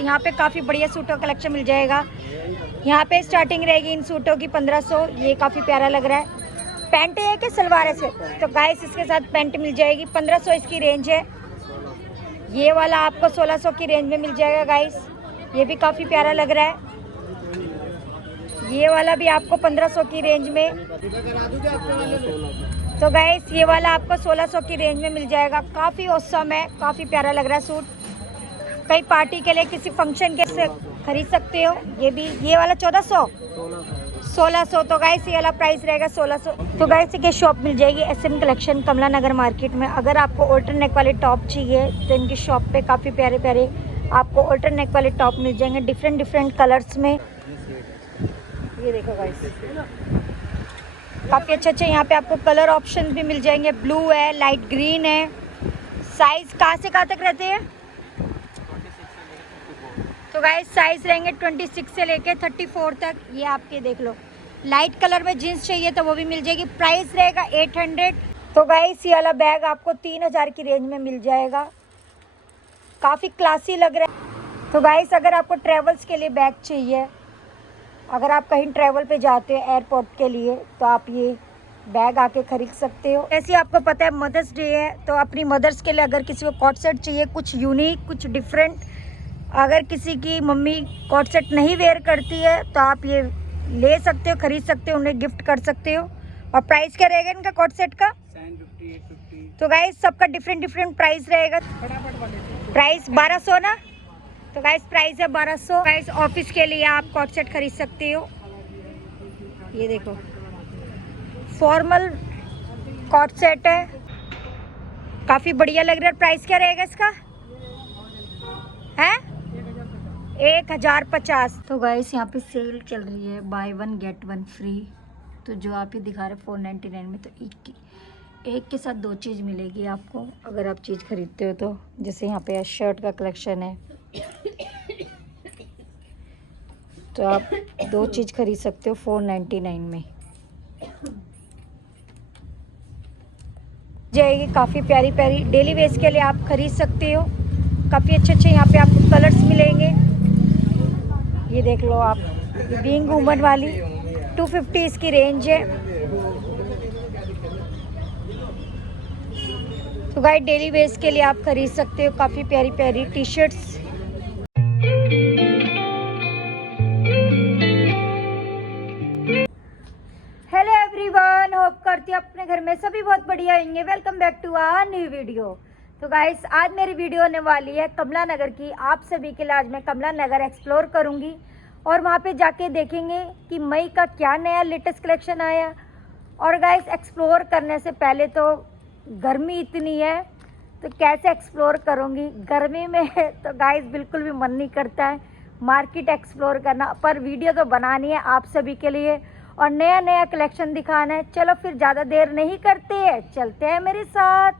यहाँ पे काफ़ी बढ़िया सूटों का कलेक्शन मिल जाएगा। यहाँ पे स्टार्टिंग रहेगी इन सूटों की 1500। ये काफ़ी प्यारा लग रहा है। पैंट है कि सलवार है से? तो गाइस इसके साथ पैंट मिल जाएगी। 1500 इसकी रेंज है। ये वाला आपको 1600 की रेंज में मिल जाएगा गाइस। ये भी काफ़ी प्यारा लग रहा है। ये वाला भी आपको 1500 की रेंज में। तो गाइस ये वाला आपको 1600 की रेंज में मिल जाएगा। काफ़ी औसम है, काफ़ी प्यारा लग रहा है सूट। कई पार्टी के लिए, किसी फंक्शन के से खरीद सकते हो। ये वाला 1600। तो गाइस ये वाला प्राइस रहेगा 1600। तो गाइस ये शॉप मिल जाएगी SM कलेक्शन कमला नगर मार्केट में। अगर आपको ऑल्टर नेक वाले टॉप चाहिए तो इनकी शॉप पे काफ़ी प्यारे प्यारे आपको ऑल्टर नेक वाले टॉप मिल जाएंगे डिफरेंट कलर्स में। ये देखो गाइस काफ़ी अच्छे यहाँ पे आपको कलर ऑप्शन भी मिल जाएंगे। ब्लू है, लाइट ग्रीन है। साइज़ कहाँ से कहाँ तक रहते हैं? तो गाइस साइज़ रहेंगे 26 से लेके 34 तक। ये आपके देख लो। लाइट कलर में जीन्स चाहिए तो वो भी मिल जाएगी। प्राइस रहेगा 800। तो गाइस ये वाला बैग आपको 3000 की रेंज में मिल जाएगा। काफ़ी क्लासी लग रहा है। तो गाइस अगर आपको ट्रेवल्स के लिए बैग चाहिए, अगर आप कहीं ट्रैवल पे जाते हैं एयरपोर्ट के लिए, तो आप ये बैग आके खरीद सकते हो। ऐसे आपको पता है मदर्स डे है, तो अपनी मदर्स के लिए अगर किसी को कॉट सेट चाहिए, कुछ यूनिक, कुछ डिफरेंट, अगर किसी की मम्मी कॉट सेट नहीं वेयर करती है तो आप ये ले सकते हो, खरीद सकते हो, उन्हें गिफ्ट कर सकते हो। और प्राइस क्या रहेगा इनका कॉट सेट का? 750, 850। तो गाइस सबका डिफरेंट प्राइस रहेगा। प्राइस 1200 ना? तो गाइस प्राइस है 1200। गाइस ऑफिस के लिए आप कॉट सेट खरीद सकते हो। ये देखो फॉर्मल कॉट सेट है, काफ़ी बढ़िया लग रहा है। प्राइस क्या रहेगा इसका? है 1050। तो गाइस यहाँ पे सेल चल रही है, बाय 1 गेट 1 फ्री। तो जो आप ये दिखा रहे 499 में, तो एक के साथ 2 चीज़ मिलेगी आपको अगर आप चीज़ खरीदते हो तो। जैसे यहाँ पे शर्ट का कलेक्शन है, तो आप 2 चीज़ खरीद सकते हो 499 में। जाएगी काफ़ी प्यारी प्यारी डेली वेयर्स के लिए आप खरीद सकते हो। काफ़ी अच्छे यहाँ पे आपको कलर्स मिलेंगे। ये देख लो आप, बीइंग वुमन वाली 250 इसकी रेंज है। तो गाइस डेली वेयर्स के लिए आप खरीद सकते हो काफ़ी प्यारी प्यारी T shirts. Hello everyone, hope करती हूँ अपने घर में सभी बहुत बढ़िया होंगे। Welcome back to our new video. तो गाइस आज मेरी वीडियो होने वाली है कमला नगर की। आप सभी के लिए आज मैं कमला नगर एक्सप्लोर करूंगी और वहाँ पे जाके देखेंगे कि मई का क्या नया लेटेस्ट कलेक्शन आया। और गाइस एक्सप्लोर करने से पहले तो गर्मी इतनी है तो कैसे एक्सप्लोर करूँगी गर्मी में तो गाइस बिल्कुल भी मन नहीं करता है मार्केट एक्सप्लोर करना, पर वीडियो तो बनानी है आप सभी के लिए और नया नया कलेक्शन दिखाना है। चलो फिर ज़्यादा देर नहीं करते हैं, चलते हैं मेरे साथ।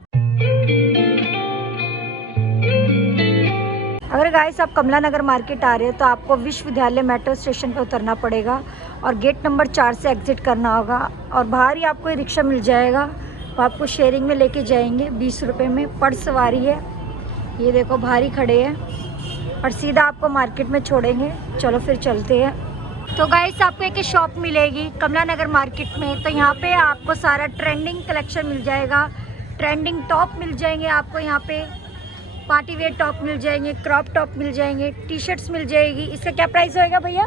अगर गाइस आप कमला नगर मार्केट आ रहे हो तो आपको विश्वविद्यालय मेट्रो स्टेशन पर उतरना पड़ेगा और गेट नंबर 4 से एग्जिट करना होगा। और बाहर ही आपको रिक्शा मिल जाएगा, वो आपको शेयरिंग में लेके जाएंगे 20 रुपये में पर सवारी है। ये देखो बाहर ही खड़े हैं और सीधा आपको मार्केट में छोड़ेंगे। चलो फिर चलते हैं। तो गाइस आपको एक शॉप मिलेगी कमला नगर मार्केट में। तो यहाँ पे आपको सारा ट्रेंडिंग कलेक्शन मिल जाएगा। ट्रेंडिंग टॉप मिल जाएंगे आपको, यहाँ पे पार्टी वेयर टॉप मिल जाएंगे, क्रॉप टॉप मिल जाएंगे, टी शर्ट्स मिल जाएगी। इसका क्या प्राइस होएगा भैया?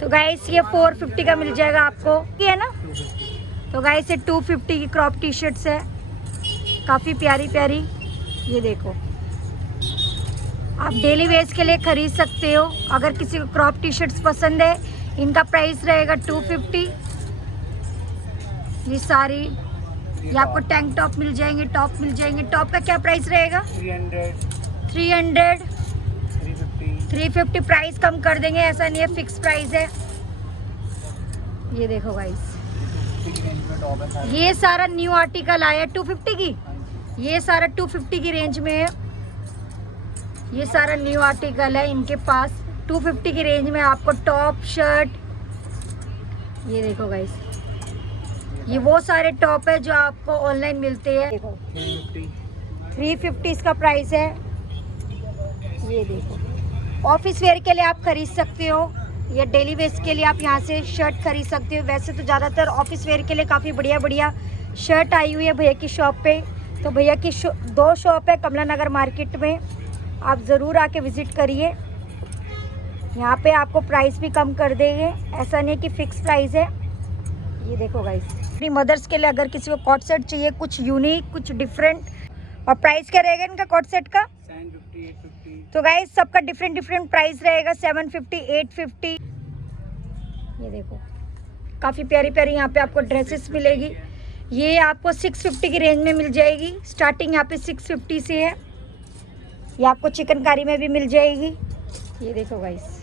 तो गाइस ये 450 का मिल जाएगा आपको, ये है ना? तो गाइस ये 250 की क्रॉप टी शर्ट्स है, काफ़ी प्यारी प्यारी। ये देखो आप डेली वेयर्स के लिए खरीद सकते हो। अगर किसी को क्रॉप टी शर्ट्स पसंद है, इनका प्राइस रहेगा 250। ये सारी, ये आपको टैंक टॉप मिल जाएंगे, टॉप मिल जाएंगे। टॉप का क्या प्राइस रहेगा? 300, 350 प्राइस कम कर देंगे, ऐसा नहीं है फिक्स प्राइस है। ये देखो गाइस ये सारा न्यू आर्टिकल आया 250 की, ये सारा 250 की रेंज में है। ये सारा न्यू आर्टिकल है इनके पास 250 की रेंज में आपको टॉप शर्ट। ये देखो गाइस ये वो सारे टॉप है जो आपको ऑनलाइन मिलते हैं। देखो 350 इसका प्राइस है। ये देखो, ऑफिस वेयर के लिए आप खरीद सकते हो या डेली वेयर के लिए आप यहाँ से शर्ट खरीद सकते हो। वैसे तो ज़्यादातर ऑफिस वेयर के लिए काफ़ी बढ़िया बढ़िया शर्ट आई हुई है भैया की शॉप पे। तो भैया की 2 शॉप है कमला नगर मार्केट में, आप ज़रूर आके विज़िट करिए। यहाँ पे आपको प्राइस भी कम कर देंगे, ऐसा नहीं कि फ़िक्स प्राइस है। ये देखो गाइस, अपनी मदर्स के लिए अगर किसी को कॉट सेट चाहिए, कुछ यूनिक कुछ डिफरेंट। और प्राइस क्या रहेगा इनका कॉट सेट का? 750 850। तो गाइस सबका डिफरेंट डिफरेंट प्राइस रहेगा, 750 850। ये देखो काफ़ी प्यारी प्यारी यहाँ पे आपको ड्रेसेस मिलेगी। ये आपको 650 की रेंज में मिल जाएगी, स्टार्टिंग यहाँ पे 650 से है। ये आपको चिकनकारी में भी मिल जाएगी। ये देखो गाइस,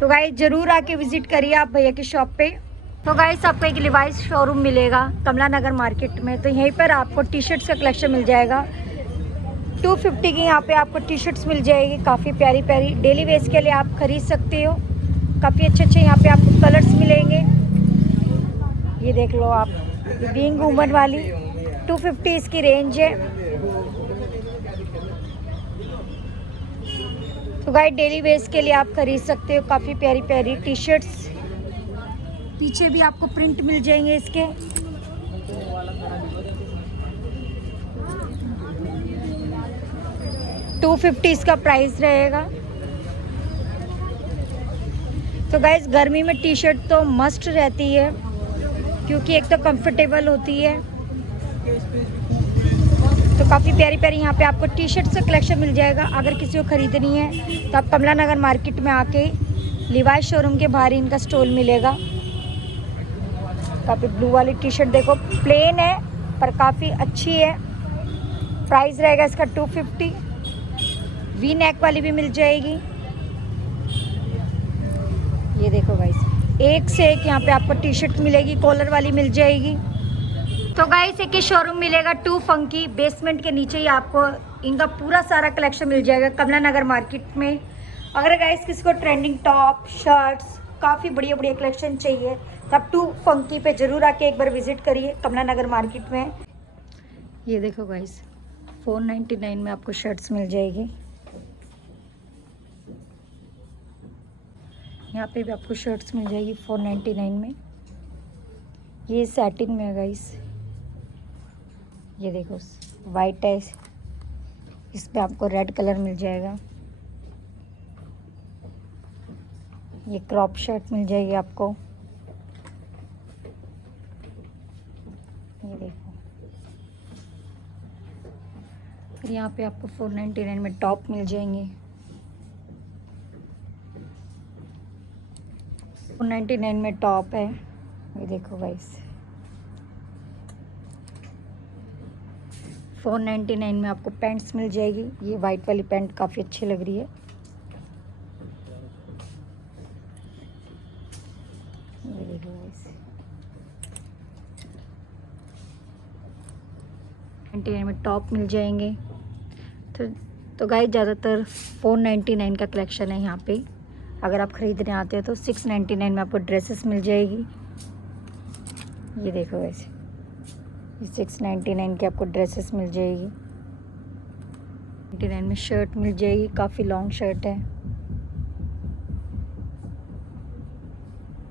तो गाइस ज़रूर आके विजिट करिए आप भैया की शॉप पे। तो गाइस आपको एक लिवाइस शोरूम मिलेगा कमला नगर मार्केट में, तो यहीं पर आपको टी शर्ट्स का कलेक्शन मिल जाएगा। 250 की यहाँ पे आपको टी शर्ट्स मिल जाएगी, काफ़ी प्यारी प्यारी डेली वेयर के लिए आप खरीद सकते हो। काफ़ी अच्छे अच्छे यहाँ पे आपको कलर्स मिलेंगे। ये देख लो आप, ये बीइंग वुमन वाली 250 इसकी रेंज है। तो गाइस डेली वेयर के लिए आप खरीद सकते हो काफ़ी प्यारी प्यारी टी शर्ट्स। पीछे भी आपको प्रिंट मिल जाएंगे इसके। $250 इसका प्राइस रहेगा। तो गाइस गर्मी में टी शर्ट तो मस्ट रहती है, क्योंकि एक तो कंफर्टेबल होती है। तो काफ़ी प्यारी प्यारी यहाँ पे आपको टी शर्ट से कलेक्शन मिल जाएगा। अगर किसी को ख़रीदनी है तो आप कमला नगर मार्केट में आके लिवाइस शोरूम के बाहर इनका स्टॉल मिलेगा। काफ़ी ब्लू वाली टी शर्ट देखो, प्लेन है पर काफ़ी अच्छी है। प्राइस रहेगा इसका 250। वी नेक वाली भी मिल जाएगी। ये देखो गाइस, एक से एक यहाँ पे आपको टी शर्ट मिलेगी, कॉलर वाली मिल जाएगी। तो गाइस एक ही शोरूम मिलेगा टू फंकी, बेसमेंट के नीचे ही आपको इनका पूरा सारा कलेक्शन मिल जाएगा कमला नगर मार्केट में। अगर गाइस किसी को ट्रेंडिंग टॉप शर्ट्स काफ़ी बढ़िया बढ़िया कलेक्शन चाहिए तो आप टू फंकी पे ज़रूर आके एक बार विजिट करिए कमला नगर मार्केट में। ये देखो गाइस, 499 में आपको शर्ट्स मिल जाएगी। यहाँ पे भी आपको शर्ट्स मिल जाएगी 499 में। ये सैटिन में है गाइस, ये देखो वाइट है, इस पे आपको रेड कलर मिल जाएगा। ये क्रॉप शर्ट मिल जाएगी आपको। ये देखो, फिर यहाँ पे आपको 499 में टॉप मिल जाएंगे। 499 में टॉप है। ये देखो गाइस, 499 में आपको पैंट्स मिल जाएगी। ये वाइट वाली पैंट काफ़ी अच्छी लग रही है। ये देखो गाइस, 99 में टॉप मिल जाएंगे। तो गाइस ज़्यादातर 499 का कलेक्शन है यहाँ पे। अगर आप ख़रीदने आते हो तो 699 में आपको ड्रेसेस मिल जाएगी। ये देखो गाइस, 699 की आपको ड्रेसेस मिल जाएगी। 99 में शर्ट मिल जाएगी, काफ़ी लॉन्ग शर्ट है।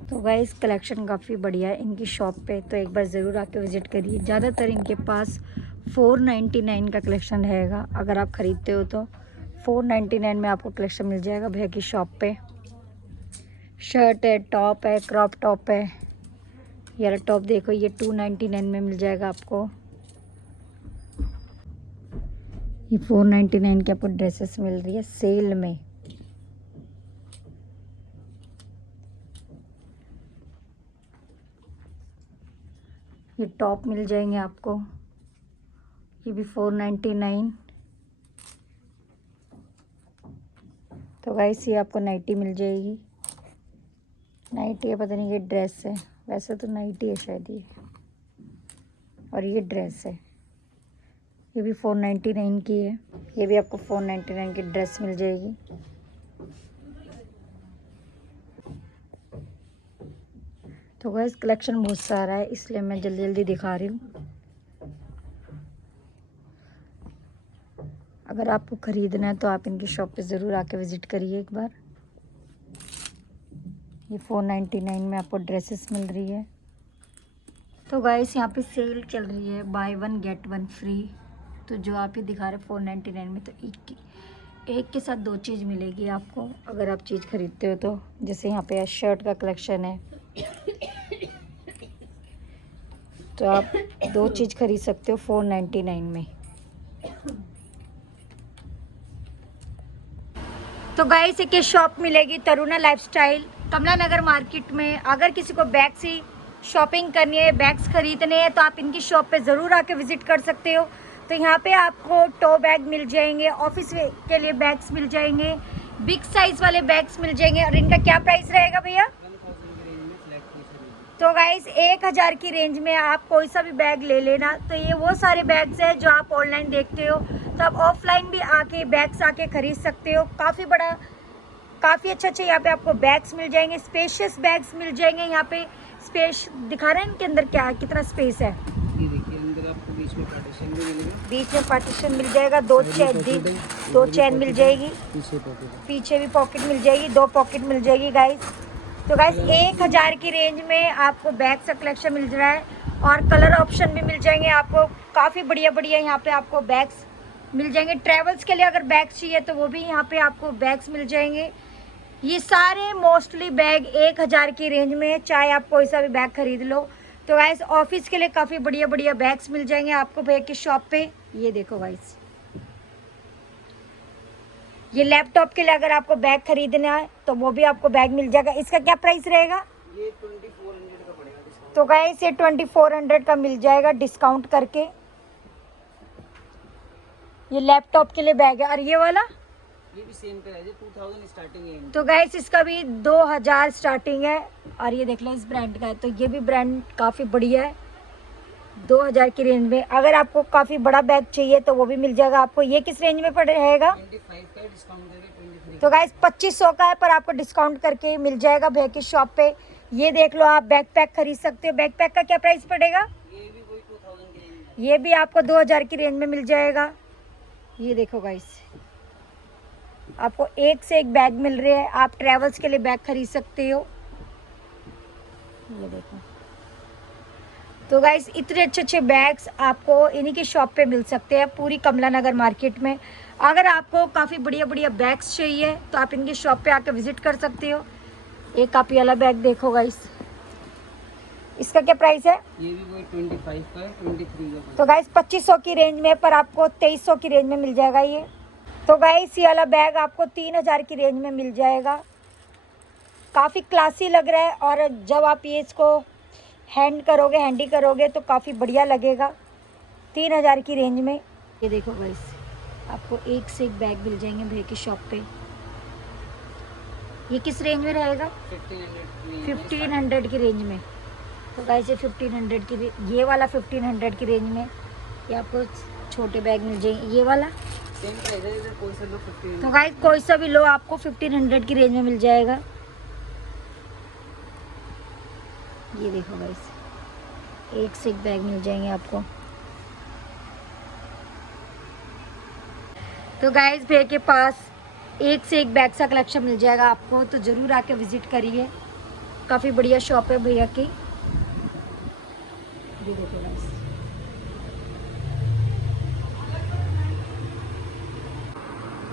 तो गाइस कलेक्शन काफ़ी बढ़िया है इनकी शॉप पे, तो एक बार ज़रूर आके विज़िट करिए। ज़्यादातर इनके पास 499 का कलेक्शन रहेगा। अगर आप ख़रीदते हो तो 499 में आपको कलेक्शन मिल जाएगा भैया की शॉप पे। शर्ट है, टॉप है, क्रॉप टॉप है। ये टॉप देखो, ये 299 में मिल जाएगा आपको। ये 499 की आपको ड्रेसेस मिल रही है सेल में। ये टॉप मिल जाएंगे आपको, ये भी 499। तो गाइस ये आपको नाइटी मिल जाएगी। नाइटी है, पता नहीं ये ड्रेस है, वैसे तो नाइटी है शायद ये, और ये ड्रेस है। ये भी 499 की है। ये भी आपको 499 की ड्रेस मिल जाएगी। तो गाइस कलेक्शन बहुत सारा है, इसलिए मैं जल्दी जल्दी दिखा रही हूँ। अगर आपको ख़रीदना है तो आप इनकी शॉप पे ज़रूर आके विज़िट करिए एक बार। ये 499 में आपको ड्रेसेस मिल रही है। तो गाइस यहाँ पे सेल चल रही है, बाय 1 गेट 1 फ्री। तो जो आप ही दिखा रहे 499 में, तो एक के साथ 2 चीज़ मिलेगी आपको अगर आप चीज़ ख़रीदते हो तो। जैसे यहाँ पे शर्ट का कलेक्शन है, तो आप 2 चीज़ खरीद सकते हो 499 में। तो गाइस एक ये शॉप मिलेगी तरुणा लाइफस्टाइल, कमला नगर मार्केट में। अगर किसी को बैग से शॉपिंग करनी है, बैग्स खरीदने हैं, तो आप इनकी शॉप पे ज़रूर आके विज़िट कर सकते हो। तो यहाँ पे आपको टो बैग मिल जाएंगे, ऑफिस के लिए बैग्स मिल जाएंगे, बिग साइज़ वाले बैग्स मिल जाएंगे। और इनका क्या प्राइस रहेगा भैया? तो गाइस 1000 की रेंज में आप कोई सा भी बैग ले लेना। तो ये वो सारे बैग्स हैं जो आप ऑनलाइन देखते हो, तो आप ऑफलाइन भी आके बैग्स आके ख़रीद सकते हो। काफ़ी बड़ा, काफ़ी अच्छे यहाँ पे आपको बैग्स मिल जाएंगे, स्पेशियस बैग्स मिल जाएंगे। यहाँ पे स्पेस दिखा रहे हैं इनके अंदर क्या, कितना स्पेस है। ये देखिए अंदर आपको बीच में पार्टीशन भी मिलेगा, बीच में पार्टीशन मिल जाएगा, 2 चैन मिल जाएगी, पीछे भी पॉकेट मिल जाएगी, 2 पॉकेट मिल जाएगी गाइस। तो गाइस 1000 की रेंज में आपको बैग का कलेक्शन मिल रहा है और कलर ऑप्शन भी मिल जाएंगे आपको। काफ़ी बढ़िया बढ़िया यहाँ पे आपको बैग्स मिल जाएंगे। ट्रैवल्स के लिए अगर बैग्स चाहिए तो वो भी यहाँ पे आपको बैग्स मिल जाएंगे। ये सारे मोस्टली बैग 1000 की रेंज में, चाहे आप कोई सा भी बैग खरीद लो। तो गाइस ऑफिस के लिए काफ़ी बढ़िया बढ़िया बैग्स मिल जाएंगे आपको भैया की शॉप पे। ये देखो गाइस, ये लैपटॉप के लिए अगर आपको बैग खरीदना है तो वो भी आपको बैग मिल जाएगा। इसका क्या प्राइस रहेगा? ये 2400 का पड़ेगा। तो गाइस ये 2400 का मिल जाएगा डिस्काउंट करके। ये लैपटॉप के लिए बैग है। और ये वाला ये भी सेम प्राइस है, 2000 स्टार्टिंग है। तो गाइस इसका भी 2000 स्टार्टिंग है। और ये देख लो इस ब्रांड का है, तो ये भी ब्रांड काफ़ी बढ़िया है 2000 की रेंज में। अगर आपको काफ़ी बड़ा बैग चाहिए तो वो भी मिल जाएगा आपको। ये किस रेंज में पड़ रहेगा? 25 का डिस्काउंट करके 23। तो गाइस 2500 का है, पर आपको डिस्काउंट करके मिल जाएगा भैया की शॉप पे। ये देख लो आप बैकपैक खरीद सकते हो। बैकपैक का क्या प्राइस पड़ेगा? ये भी कोई 2000 की रेंज में, ये भी आपको 2000 की रेंज में मिल जाएगा। ये देखो गाइस आपको एक से एक बैग मिल रहे हैं। आप ट्रैवल्स के लिए बैग खरीद सकते हो। ये देखो, तो गाइस इतने अच्छे अच्छे बैग्स आपको इन्हीं की शॉप पे मिल सकते हैं पूरी कमला नगर मार्केट में। अगर आपको काफ़ी बढ़िया बढ़िया बैग्स चाहिए तो आप इनकी शॉप पे आकर विजिट कर सकते हो। एक आप ये वाला बैग देखो गाइस, इसका क्या प्राइस है? ये भी कोई 25 का है, 23 का। तो गाइस 2500 की रेंज में, पर आपको 2300 की रेंज में मिल जाएगा ये। तो गाइस ये वाला बैग आपको 3000 की रेंज में मिल जाएगा। काफ़ी क्लासी लग रहा है और जब आप ये इसको हैंडी करोगे तो काफ़ी बढ़िया लगेगा 3000 की रेंज में। ये देखो गाइस आपको एक से एक बैग मिल जाएंगे भैया की शॉप पे। ये किस रेंज में रहेगा? 1500 की रेंज में। तो गाइस ये 1500 की, ये वाला 1500 की रेंज में ये आपको छोटे बैग मिल जाएंगे। ये वाला सेम प्राइस है, इधर कोई सा लो 15। तो गाइस कोई सा भी लो आपको 1500 की रेंज में मिल जाएगा। ये देखो गाइस एक से एक बैग मिल जाएंगे आपको। तो गाइस भैया के पास एक से एक बैग का कलेक्शन मिल जाएगा आपको, तो ज़रूर आके विजिट करिए। काफ़ी बढ़िया शॉप है भैया की। ये देखो गाइस,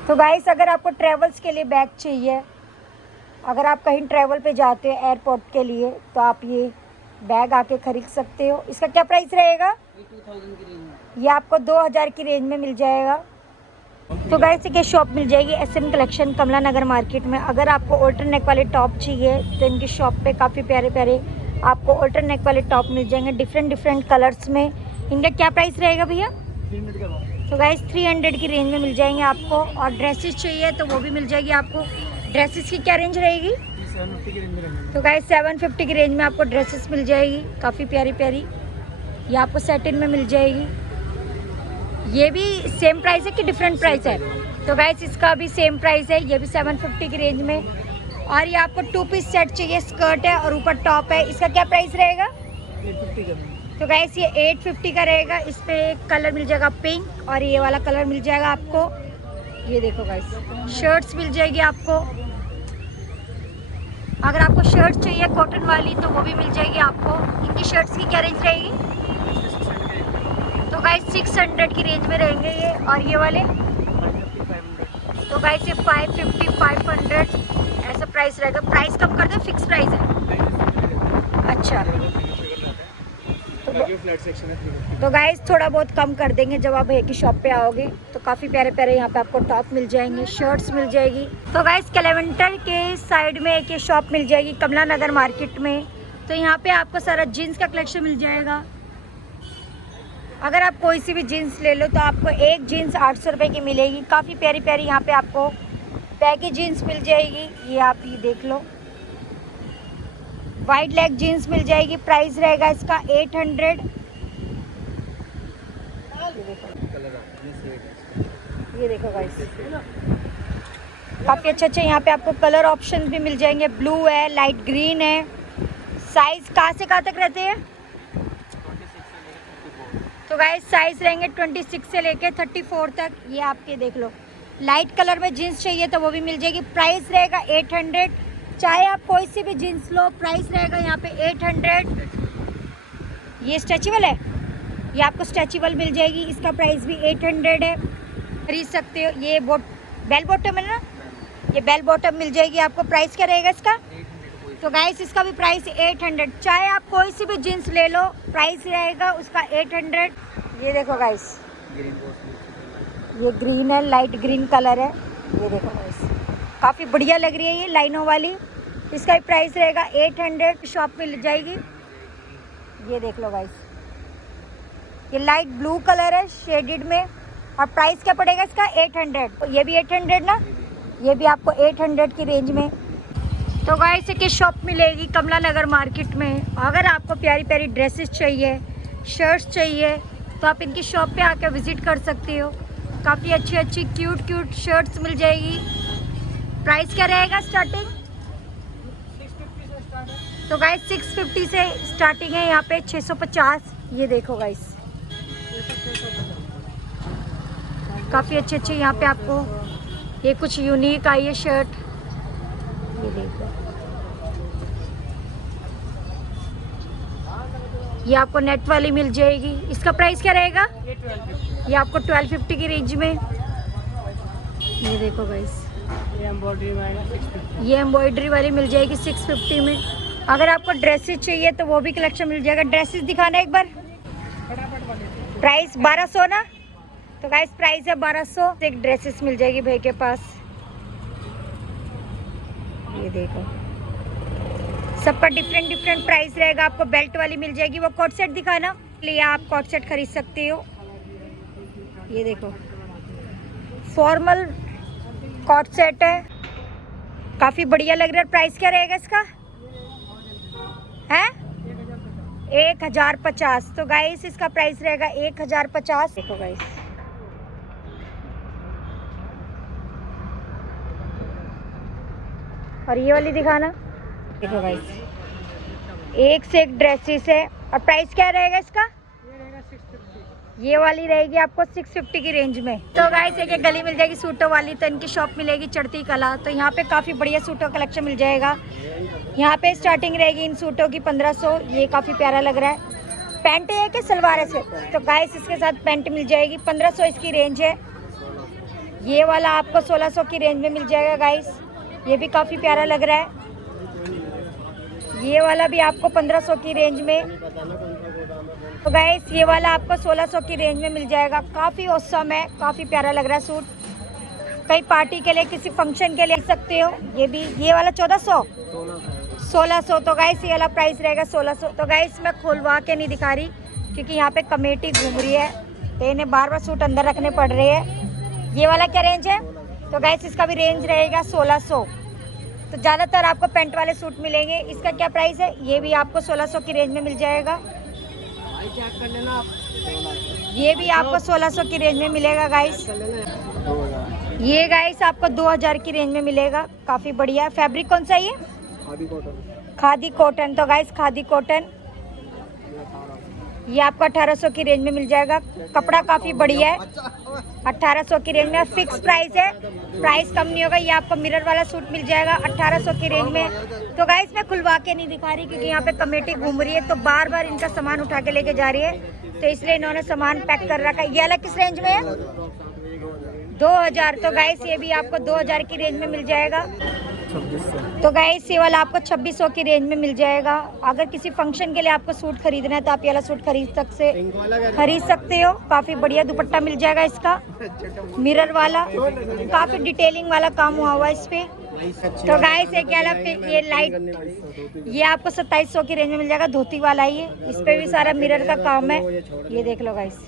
तो गाइस अगर आपको ट्रैवल्स के लिए बैग चाहिए, अगर आप कहीं ट्रैवल पे जाते हो एयरपोर्ट के लिए, तो आप ये बैग आके खरीद सकते हो। इसका क्या प्राइस रहेगा? ये 2000 की रेंज में, ये आपको 2000 की रेंज में मिल जाएगा। तो गाइस ये शॉप मिल जाएगी SM कलेक्शन कमला नगर मार्केट में। अगर आपको ऑल्टर नेक वाले टॉप चाहिए तो इनकी शॉप पे काफ़ी प्यारे प्यारे आपको ऑल्टर नेक वाले टॉप मिल जाएंगे डिफरेंट कलर्स में। इनका क्या प्राइस रहेगा भैया? तो गाइस 300 की रेंज में मिल जाएंगे आपको। और ड्रेसेस चाहिए तो वो भी मिल जाएगी आपको। ड्रेसेस की क्या रेंज रहेगी? 750 की रेंज में रहेगा। तो गाइस 750 की रेंज में आपको ड्रेसेस मिल जाएगी काफ़ी प्यारी प्यारी। ये आपको सेटिन में मिल जाएगी। ये भी सेम प्राइस है कि डिफरेंट प्राइस है? तो गाइस इसका भी सेम प्राइस है, ये भी 750 की रेंज में। और ये आपको 2 पीस सेट चाहिए, स्कर्ट है और ऊपर टॉप है। इसका क्या प्राइस रहेगा? तो गाइस ये 850 का रहेगा। इस पे एक कलर मिल जाएगा पिंक और ये वाला कलर मिल जाएगा आपको। ये देखो गाइस शर्ट्स मिल जाएगी आपको। अगर आपको शर्ट चाहिए कॉटन वाली तो वो भी मिल जाएगी आपको। इनकी शर्ट्स की क्या रेंज रहेगी? तो गाइस 600 की रेंज में रहेंगे ये। और ये वाले तो गाइस ये 550 500 ऐसा प्राइस रहेगा। प्राइस कम कर दो, फिक्स प्राइस है। अच्छा तो गाइस थोड़ा बहुत कम कर देंगे जब आप भैया की शॉप पे आओगे। तो काफ़ी प्यारे प्यारे यहाँ पे आपको टॉप मिल जाएंगे, शर्ट्स मिल जाएगी। तो गाइस कैलेंडर के साइड में एक ये शॉप मिल जाएगी कमला नगर मार्केट में। तो यहाँ पे आपको सारा जीन्स का कलेक्शन मिल जाएगा। अगर आप कोई सी भी जीन्स ले लो तो आपको एक जीन्स 800 रुपये की मिलेगी। काफ़ी प्यारी प्यारी यहाँ पे आपको बैगी जीन्स मिल जाएगी। ये आप ये देख लो, वाइड लेग जीन्स मिल जाएगी। प्राइस रहेगा इसका 800। ये देखो गाइस काफ़ी अच्छे यहाँ पे आपको कलर ऑप्शन भी मिल जाएंगे। ब्लू है, लाइट ग्रीन है। साइज कहाँ से कहाँ तक रहते हैं? तो गाइस साइज रहेंगे 26 से लेके 34 तक। ये आपके देख लो, लाइट कलर में जीन्स चाहिए तो वो भी मिल जाएगी। प्राइस रहेगा 800। चाहे आप कोई सी भी जीन्स लो, प्राइस रहेगा यहाँ पे 800। ये स्ट्रेचेबल है, ये आपको स्ट्रेचेबल मिल जाएगी। इसका प्राइस भी 800 है, खरीद सकते हो। ये बेल बॉटम है ना, ये बेल बॉटम मिल जाएगी आपको। प्राइस क्या रहेगा इसका? तो गाइस इसका भी प्राइस 800। चाहे आप कोई सी भी जीन्स ले लो, प्राइस रहेगा उसका 800। ये देखो गाइस ये ग्रीन है, लाइट ग्रीन कलर है। ये देखो गाइस काफ़ी बढ़िया लग रही है ये लाइनों वाली। इसका भी प्राइस रहेगा 800। शॉप में मिल जाएगी। ये देख लो गाइस ये लाइट ब्लू कलर है शेडेड में। और प्राइस क्या पड़ेगा इसका? 800। ये भी 800 ना, ये भी आपको 800 की रेंज में। तो गाइस एक शॉप मिलेगी कमला नगर मार्केट में। अगर आपको प्यारी प्यारी ड्रेसेस चाहिए, शर्ट्स चाहिए तो आप इनकी शॉप पे आकर विज़िट कर सकते हो। काफ़ी अच्छी अच्छी क्यूट क्यूट शर्ट्स मिल जाएगी। प्राइस क्या रहेगा स्टार्टिंग? तो गाइस 650 से स्टार्टिंग है यहाँ पे 650। ये देखो गाइस काफ़ी अच्छे अच्छे यहाँ पे आपको ये कुछ यूनिक आई है शर्ट। ये देखो ये आपको नेट वाली मिल जाएगी। इसका प्राइस क्या रहेगा? ये आपको 1250 की रेंज में। ये देखो गाइस ये एम्ब्रॉयडरी वाली मिल जाएगी 650 में। अगर आपको ड्रेसेस चाहिए तो वो भी कलेक्शन मिल जाएगा। ड्रेसेस दिखाना एक बार। प्राइस 1200 ना, तो गाइस प्राइस है 1200। एक ड्रेसेस मिल जाएगी भाई के पास। ये देखो सबका डिफरेंट डिफरेंट प्राइस रहेगा। आपको बेल्ट वाली मिल जाएगी। वो कोट सेट दिखाना, लिए आप कोट सेट खरीद सकते हो। ये देखो फॉर्मल कोट सेट है, काफ़ी बढ़िया लग रहा है। प्राइस क्या रहेगा इसका? है 1050। तो गाइस इसका प्राइस रहेगा 1050। देखो गाइस और ये वाली दिखाना। देखो गाइस एक से एक ड्रेसेस है। और प्राइस क्या रहेगा इसका? ये वाली रहेगी आपको 650 की रेंज में। तो गाइस एक गली मिल जाएगी सूटों वाली। तो इनकी शॉप मिलेगी चढ़ती कला। तो यहाँ पे काफ़ी बढ़िया सूटों कलेक्शन मिल जाएगा। यहाँ पे स्टार्टिंग रहेगी इन सूटों की 1500। ये काफ़ी प्यारा लग रहा है। पैंट है कि सलवार है सिर्फ? तो गाइस इसके साथ पैंट मिल जाएगी 1500 इसकी रेंज है। ये वाला आपको 1600 की रेंज में मिल जाएगा गाइस। ये भी काफ़ी प्यारा लग रहा है। ये वाला भी आपको 1500 की रेंज में। तो गाइस ये वाला आपको 1600 की रेंज में मिल जाएगा। काफ़ी औसम है, काफ़ी प्यारा लग रहा है सूट। कई पार्टी के लिए, किसी फंक्शन के लिए ले सकते हो। ये भी ये वाला 1400 1600। तो गाइस ये वाला प्राइस रहेगा 1600। तो गाइस मैं खोलवा के नहीं दिखा रही क्योंकि यहाँ पे कमेटी घूम रही है तो इन्हें बार बार सूट अंदर रखने पड़ रहे हैं। ये वाला क्या रेंज है? तो गाइस इसका भी रेंज रहेगा 1600। तो ज़्यादातर आपको पेंट वाले सूट मिलेंगे। इसका क्या प्राइस है? ये भी आपको 1600 की रेंज में मिल जाएगा। ये भी आपको 1600 की रेंज में मिलेगा गाइस। ये गाइस आपको 2000 की रेंज में मिलेगा। काफ़ी बढ़िया। फैब्रिक कौन सा है ये? खादी कॉटन। तो गाइस खादी कॉटन ये आपको 1800 की रेंज में मिल जाएगा। कपड़ा काफ़ी बढ़िया है, 1800 की रेंज में फिक्स प्राइस है, प्राइस कम नहीं होगा। ये आपको मिरर वाला सूट मिल जाएगा 1800 की रेंज में। तो गाइस मैं खुलवा के नहीं दिखा रही क्योंकि यहाँ पे कमेटी घूम रही है तो बार बार इनका सामान उठा के लेके जा रही है, तो इसलिए इन्होंने सामान पैक कर रखा है। ये अलग किस रेंज में है? 2000। तो गाइस ये भी आपको 2000 की रेंज में मिल जाएगा। तो गाइस ये वाला आपको 2600 की रेंज में मिल जाएगा। अगर किसी फंक्शन के लिए आपको सूट खरीदना है तो आप ये वाला सूट खरीद सकते हो। काफ़ी बढ़िया दुपट्टा मिल जाएगा इसका, मिरर वाला, काफ़ी डिटेलिंग वाला काम हुआ है इस पे। तो गाइस ये लाइट ये आपको 2700 की रेंज में मिल जाएगा। धोती वाला ये, इस पे भी सारा मिरर का काम है, ये देख लो गाइस।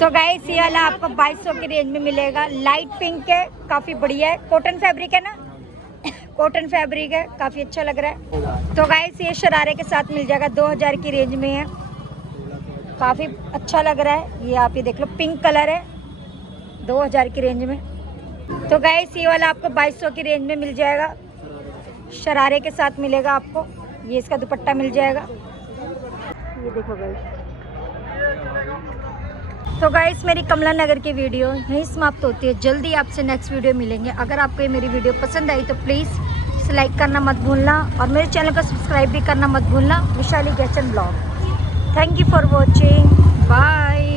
तो गाइस ये वाला आपको 2200 की रेंज में मिलेगा। लाइट पिंक है, काफ़ी बढ़िया है, कॉटन फैब्रिक है ना, कॉटन फैब्रिक है, काफ़ी अच्छा लग रहा है। तो गाइस ये शरारे के साथ मिल जाएगा, 2000 की रेंज में है, काफ़ी अच्छा लग रहा है। ये आप ये देख लो, पिंक कलर है, 2000 की रेंज में। तो गाइस ये वाला आपको 2200 की रेंज में मिल जाएगा, शरारे के साथ मिलेगा आपको। ये इसका दुपट्टा मिल जाएगा, ये देखो गाइस। तो गाइस मेरी कमला नगर की वीडियो यहीं समाप्त होती है। जल्दी आपसे नेक्स्ट वीडियो मिलेंगे। अगर आपको ये मेरी वीडियो पसंद आई तो प्लीज़ इसे लाइक करना मत भूलना और मेरे चैनल को सब्सक्राइब भी करना मत भूलना, Vishali kitchen blog. Thank you for watching, bye.